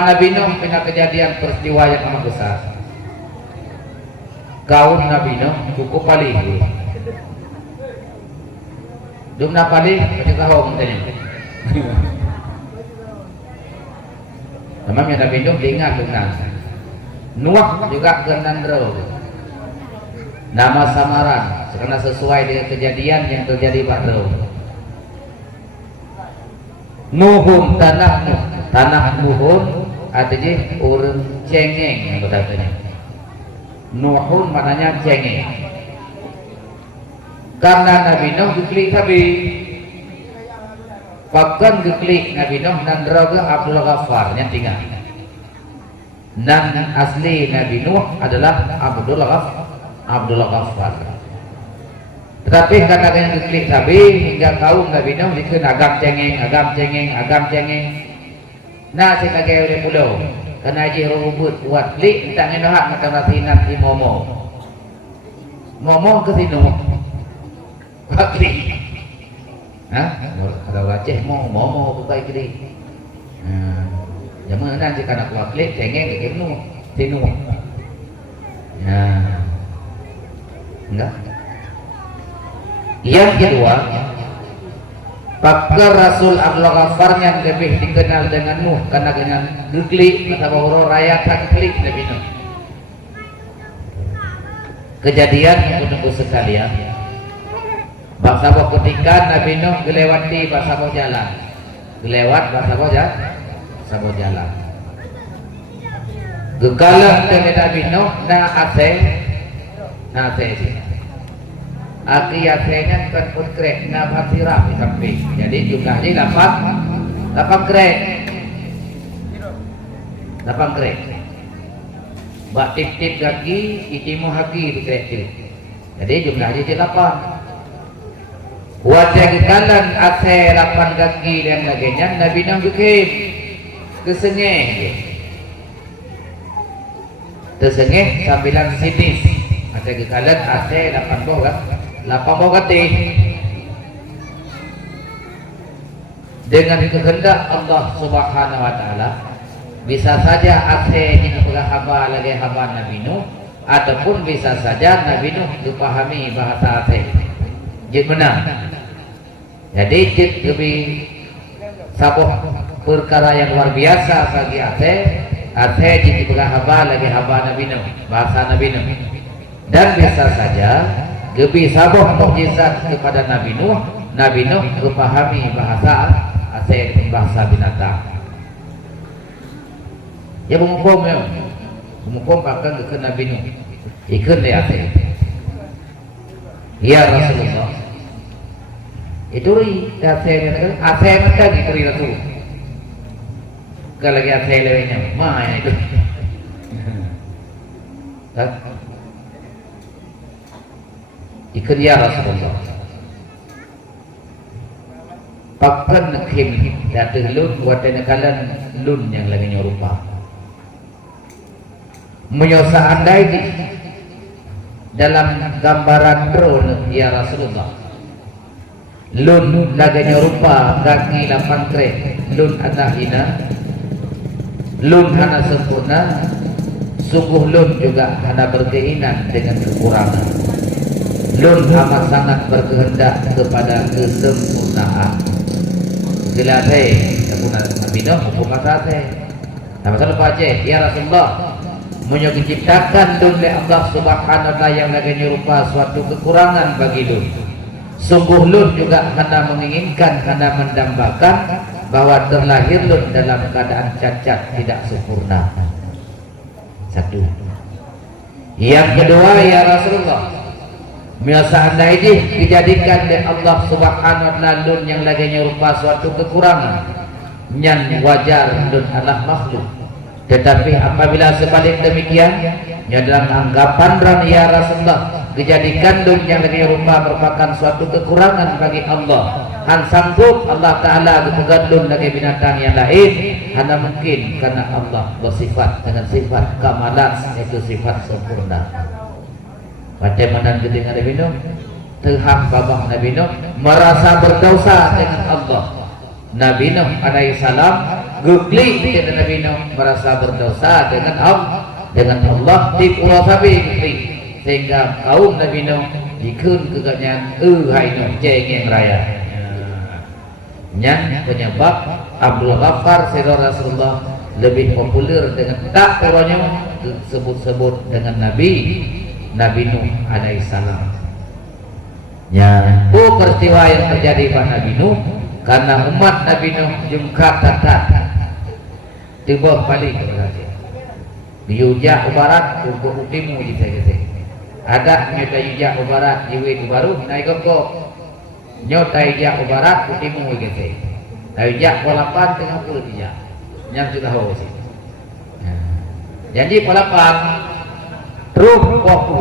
Nabi Nuh punya kejadian peristiwa yang amat besar. Kaum Nabi Nuh cukup palih. Dumna palih macam tahu mungkin. Namanya Nabi Nuh diingat dengan Nuh juga kenandro. Nama samaran karena sesuai dengan kejadian yang terjadi pada Nuhun tanah Nuhun artinya orang cengeng yang berarti. Nuhun maknanya cengeng. Karena Nabi Nuh diklik tapi bahkan diklik Nabi Nuh dan Raga Abdul Ghaffar yang tinggal. Dan asli Nabi Nuh adalah Abdul Ghaffar. Tetapi karena yang diklik tapi hingga kaum Nabi Nuh dikena agam cengeng. Nah saya kagak oleh pulau karena aja rubut buat klik tak ngenahak macam nasihat di momo ke sini buat klik. Kalau Aceh momo buka klik. Jangan nanti karena buat klik cengeng ke sini. Enggak. Yang kedua, pakar Rasul Abdul Ghaffar yang lebih dikenal dengan Nuh karena dengan duklik atau huruf rayakan klik Nabi Nuh. Kejadian yang menunggu sekalian. Bangsa ketika Nabi Nuh gelewati bahasa jalan, gelewat bahasa jalan. Gegalang dengan Nabi Nuh na ase. Aki akhirnya kan krek ngapa sirah di samping. Jadi jumlahnya 8 krek. 8 krek. Bak tip-tip kaki, itimu haki di krek. Jadi jumlahnya 8. Wajah kekalan ase 8 kaki dan laganya Nabi Nuh bikin kesengeh. Tersengeh sambilan sinis. Ada kekalan ase 8 boga. 8 kati dengan kehendak Allah Subhanahu wa taala bisa saja akhirnya adalah hamba lagi hamba Nabi Nuh ataupun bisa saja Nabi Nuh dipahami bahasa asing. Jid benar. Jadi jid lebih sabuh perkara yang luar biasa bagi asing jid adalah hamba lagi hamba Nabi Nuh bahasa Nabi Nuh. Dan bisa saja lebih sabuh mukjizat kepada Nabi Nuh kepahami bahasa asing bahasa binatang. Ya mengukum akan ke Nabi Nuh ikut dia asing. Ya Rasulullah itu asing macam itu Rasul. Kalau lagi asing lainnya mana itu? Ikut ya Rasulullah. Pakan kim datang lun buatnya kalian lun yang lagi nyorupa. Menyosa andai di dalam gambaran drone ya Rasulullah. Lun lagi nyorupa kaki 8 krek. Lun atahina. Lun hana sempurna. Sungguh lun juga hana berkeinginan dengan kekurangan. Lun amat sangat berkehendak kepada kesempurnaan. Bila saya Nabi Nuh hukum saya. Nama saya lupa aja. Ya Rasulullah, menyukai ciptakan lun oleh Allah Subhanahu wa taala yang lagi nyerupa suatu kekurangan bagi lun. Sungguh lun juga hendak menginginkan, hendak mendambakan bahwa terlahir lun dalam keadaan cacat tidak sempurna. Satu. Yang kedua ya Rasulullah, biasa anda ini dijadikan oleh Allah Subhanahu wa taala lun yang lagi nyerupa suatu kekurangan yang wajar lun adalah makhluk. Tetapi apabila sebalik demikian ya dalam anggapan ran ya Rasulullah dijadikan lun yang lagi nyerupa merupakan suatu kekurangan bagi Allah. Han sanggup Allah Ta'ala ketegan lun lagi binatang yang lain hanya mungkin karena Allah bersifat dengan sifat kamalan yaitu sifat sempurna. Bagaimana ketika Nabi Nuh terham babah Nabi Nuh merasa berdosa dengan Allah. Nabi Nuh alaihi salam Gugli tidak Nabi Nuh merasa berdosa dengan Allah di pulau Sabi gugli sehingga kaum Nabi Nuh dikun keganyan hai Nuh cengeng raya nyan penyebab Abdul Ghaffar Sayyidina Rasulullah lebih populer dengan tak orangnya sebut-sebut dengan Nabi Nuh alaihissalam. Ya, peristiwa yang terjadi pada Nabi Nuh karena umat Nabi Nuh jungkat tatat tiba balik kepada Yujak ubarat untuk utimu gitu. Ada nyota Yujak ubarat jiwit baru naik kok nyota Yujak ubarat utimu gitu. Yujak polapan tengah puluh tiga yang sudah haus. Jadi polapan terus waktu